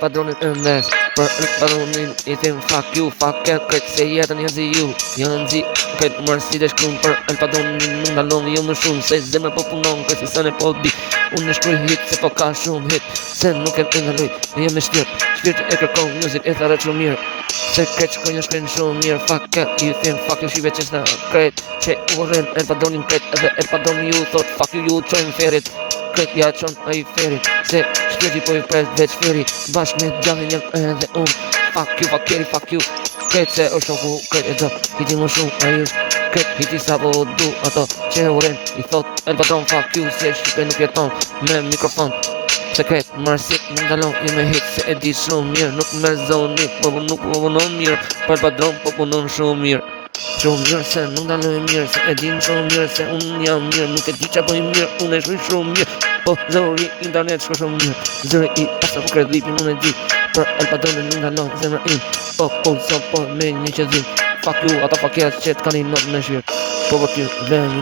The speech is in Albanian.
padronin e mes Për padronin I them fuck you, fuck it Këtë se jetën janë zi ju Janë zi Këtë mërë si dhe shkrum për padronin Nuk ndalon jo më shumë Se zemër po punon Këtë se sëne po di Unë shkruj hit se po ka shumë hit Se nuk e ndaloj Jem me shtirt Shpirti e kërkon music e thare shumë mirë Se këtë shkojnë shkojnë shumë mirë Fuck it, you think fuck you shive që s'na kret Që uren e padronin kret Edhe e padronin ju thot fuck you qojnë ferit Kret ja qon a I ferit Se shpirti po I pres veç feri Bashk me gjallin jam edhe Fuck you Kret se o shoku kret e do Hiti më shumë a jush Kret hiti sa po du Ato që uren I thot el padron fuck you Se shqipe nuk jeton me mikrofon Se kret marsit nuk ndalon Jo me hit se e di shumë mirë Nuk me zoni po nuk po punon mirë Për padron po punon shumë mirë Shumë mirë se nuk ndaloj mirë Se e din shumë mirë se unë jam mirë Nuk e di qa poj mirë unë e shkuj shumë mirë Po zëri internet shko shumë mirë Zëri I pasta po kret lipin unë e di Për el padronin nuk ndalon zemër im Po me një që dhim Fuck you ata fuck yes që t'kani not me shirë Po për ty dhe një